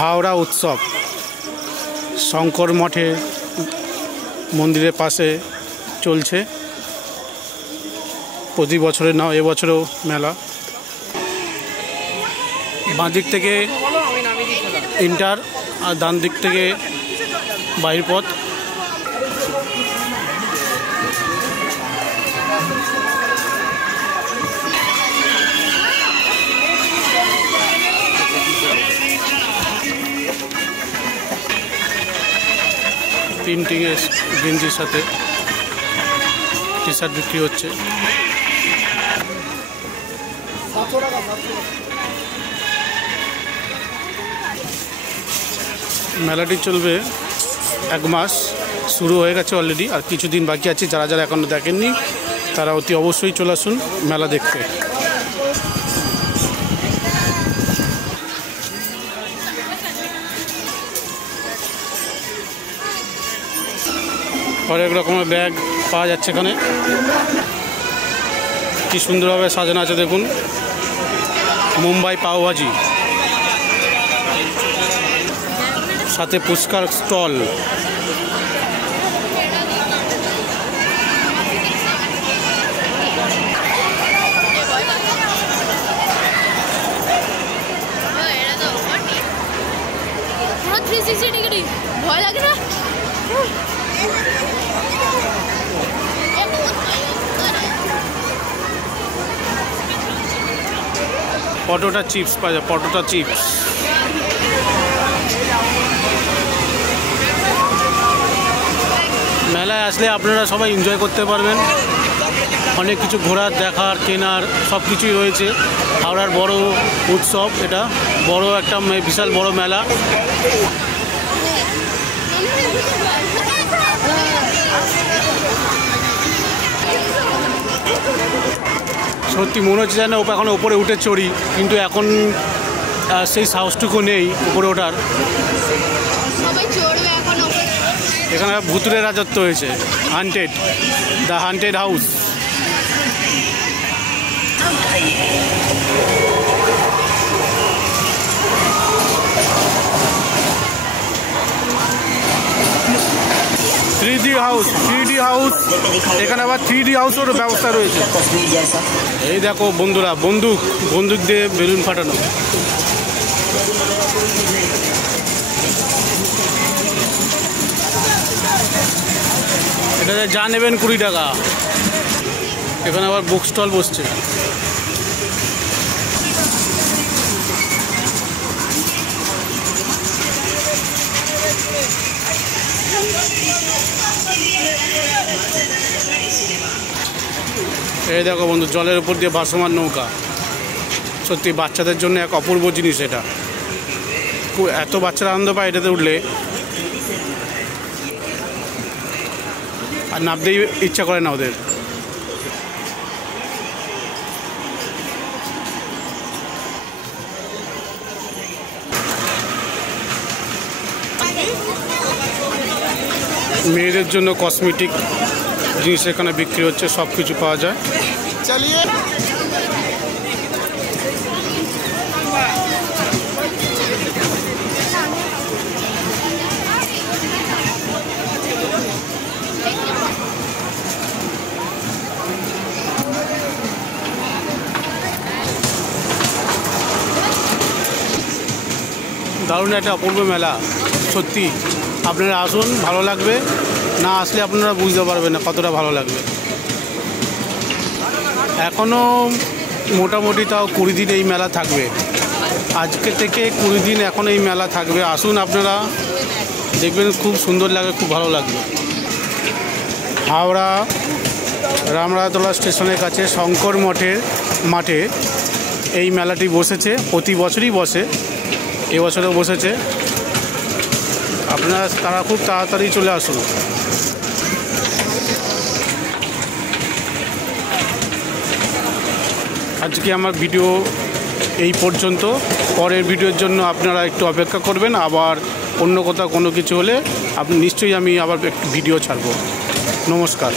হাওড়া উৎসব শঙ্কর মঠে মন্দিরের পাশে চলছে প্রতি বছরের নাও এবছরও মেলা। বাঁ দিক থেকে ইন্টার আর ডান দিক থেকে বাইর পথ। প্রিন্টিং এর গেঞ্জির সাথে টি শার্ট বিক্রি হচ্ছে। মেলাটি চলবে 1 মাস, শুরু হয়ে গেছে অলরেডি, আর কিছুদিন বাকি আছে। যারা যারা এখনো দেখেননি তারা অতি অবশ্যই চলে আসুন মেলা দেখতে। অনেক রকমের ব্যাগ পাওয়া যাচ্ছে এখানে, কি সুন্দরভাবে সাজানো আছে দেখুন। মুম্বাই পাওভাজি, সাথে ফুচকার স্টল। ভয় লাগে না? পটোটা চিপস পাওয়া যায়, পটোটা চিপস। মেলায় আসলে আপনারা সবাই এনজয় করতে পারবেন। অনেক কিছু ঘোরার, দেখার, কেনার সব কিছুই রয়েছে। হাওড়ার বড় উৎসব এটা, বড় একটা বিশাল বড় মেলা। সত্যি মনে হচ্ছে যেন এখন ওপরে উঠে চড়ি, কিন্তু এখন সেই সাহসটুকু নেই উপরে ওঠার। এখানে ভুতুড়ে রাজত্ব হয়েছে, haunted, the haunted house. Three D house, এখানে আবার 3D হাউসেরও ব্যবস্থা রয়েছে। এই দেখো বন্ধুরা, বন্দুক দিয়ে বেলুন ফাটানো। এটাতে যা নেবেন 20 টাকা। এখানে আবার বুক স্টল বসছে। এই দেখো বন্ধু, জলের উপর দিয়ে ভাসমান নৌকা। সত্যি বাচ্চাদের জন্য এক অপূর্ব জিনিস এটা। এত বাচ্চারা আনন্দ পায় এটাতে উঠলে, আর নামতেই ইচ্ছা করে না ওদের। মেয়েদের জন্য কসমেটিক জিনিস এখানে বিক্রি হচ্ছে, সব কিছু পাওয়া যায়। চালিয়ে দারুণ একটা অপূর্ব মেলা। সত্যি আপনারা আসুন, ভালো লাগবে। না আসলে আপনারা বুঝতে পারবেন না কতটা ভালো লাগবে। এখনও মোটামুটি তাও 20 দিন এই মেলা থাকবে। আজকে থেকে 20 দিন এখন এই মেলা থাকবে। আসুন আপনারা, দেখবেন খুব সুন্দর লাগে, খুব ভালো লাগবে। হাওড়া রামরাতলা স্টেশনের কাছে শঙ্কর মঠের মাঠে এই মেলাটি বসেছে। প্রতি বছরই বসে, এবছরও বসেছে। আপনারা তারা খুব তাড়াতাড়ি চলে আসুন। আজকে আমার ভিডিও এই পর্যন্ত। পরের ভিডিওর জন্য আপনারা একটু অপেক্ষা করবেন। আবার অন্য কোথাও কোনো কিছু হলে আপনি নিশ্চয়ই আমি আবার একটু ভিডিও ছাড়ব। নমস্কার।